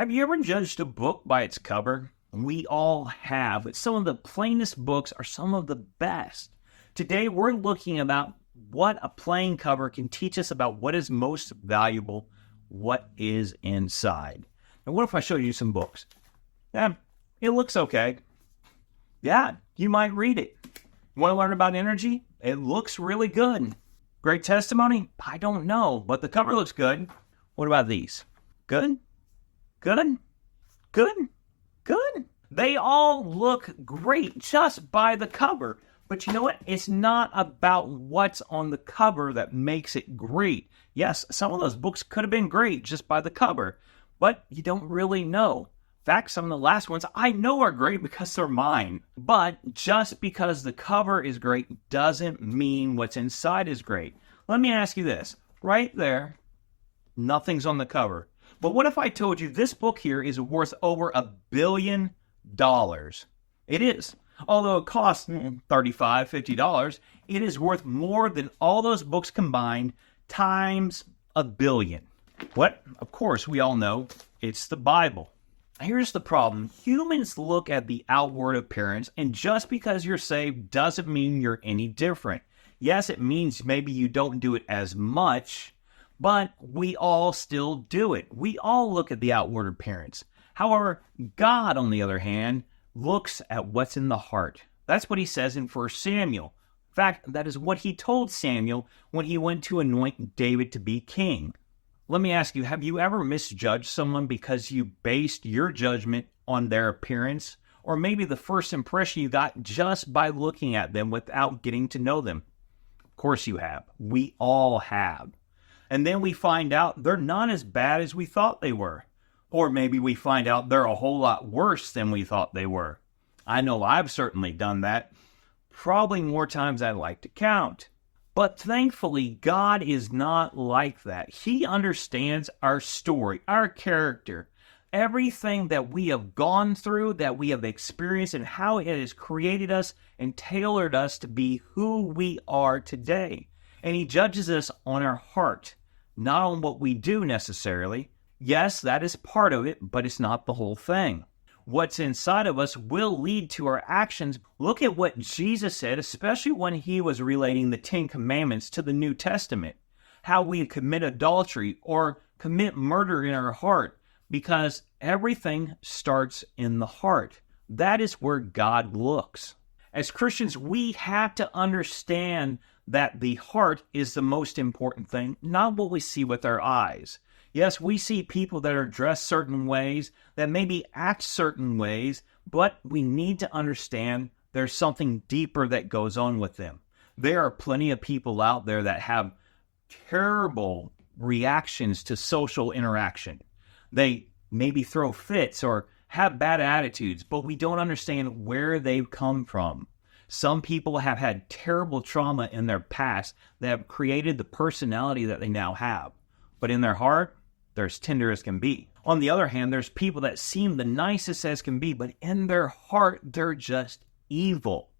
Have you ever judged a book by its cover? We all have. Some of the plainest books are some of the best. Today, we're looking about what a plain cover can teach us about what is most valuable, what is inside. And what if I showed you some books? Yeah, it looks okay. Yeah, you might read it. Want to learn about energy? It looks really good. Great testimony? I don't know, but the cover looks good. What about these? Good? Good? Good? Good? They all look great just by the cover. But you know what? It's not about what's on the cover that makes it great. Yes, some of those books could have been great just by the cover, but you don't really know. In fact, some of the last ones I know are great because they're mine. But just because the cover is great doesn't mean what's inside is great. Let me ask you this. Right there, nothing's on the cover. But what if I told you this book here is worth over $1 billion? It is. Although it costs $35, $50, it is worth more than all those books combined times $1 billion. What? Of course, we all know it's the Bible. Here's the problem. Humans look at the outward appearance, and just because you're saved doesn't mean you're any different. Yes, it means maybe you don't do it as much, but we all still do it. We all look at the outward appearance. However, God, on the other hand, looks at what's in the heart. That's what he says in 1 Samuel. In fact, that is what he told Samuel when he went to anoint David to be king. Let me ask you, have you ever misjudged someone because you based your judgment on their appearance? Or maybe the first impression you got just by looking at them without getting to know them? Of course you have. We all have. And then we find out they're not as bad as we thought they were. Or maybe we find out they're a whole lot worse than we thought they were. I know I've certainly done that. Probably more times I'd like to count. But thankfully, God is not like that. He understands our story, our character, everything that we have gone through, that we have experienced, and how it has created us and tailored us to be who we are today. And he judges us on our heart, not on what we do necessarily. Yes, that is part of it, but it's not the whole thing. What's inside of us will lead to our actions. Look at what Jesus said, especially when he was relating the 10 Commandments to the New Testament. How we commit adultery or commit murder in our heart, because everything starts in the heart. That is where God looks. As Christians, we have to understand that the heart is the most important thing, not what we see with our eyes. Yes, we see people that are dressed certain ways, that maybe act certain ways, but we need to understand there's something deeper that goes on with them. There are plenty of people out there that have terrible reactions to social interaction. They maybe throw fits or have bad attitudes, but we don't understand where they've come from. Some people have had terrible trauma in their past that have created the personality that they now have. But in their heart, they're as tender as can be. On the other hand, there's people that seem the nicest as can be, but in their heart, they're just evil.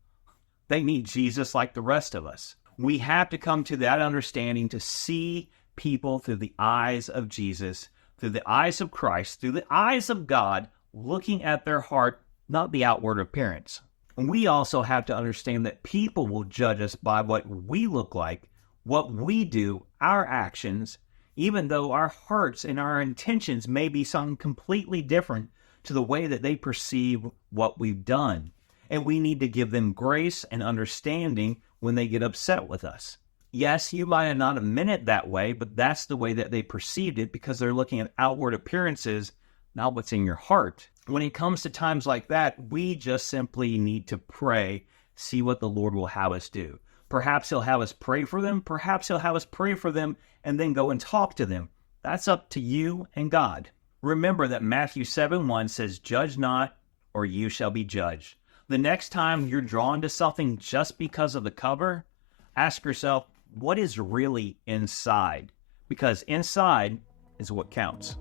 They need Jesus like the rest of us. We have to come to that understanding to see people through the eyes of Jesus, through the eyes of Christ, through the eyes of God, looking at their heart, not the outward appearance. And we also have to understand that people will judge us by what we look like, what we do, our actions, even though our hearts and our intentions may be something completely different to the way that they perceive what we've done. And we need to give them grace and understanding when they get upset with us. Yes, you might not have meant it that way, but that's the way that they perceived it because they're looking at outward appearances, not what's in your heart. When it comes to times like that, we just simply need to pray, see what the Lord will have us do. Perhaps he'll have us pray for them. Perhaps he'll have us pray for them and then go and talk to them. That's up to you and God. Remember that Matthew 7:1 says, "Judge not, or you shall be judged." The next time you're drawn to something just because of the cover, ask yourself, what is really inside? Because inside is what counts.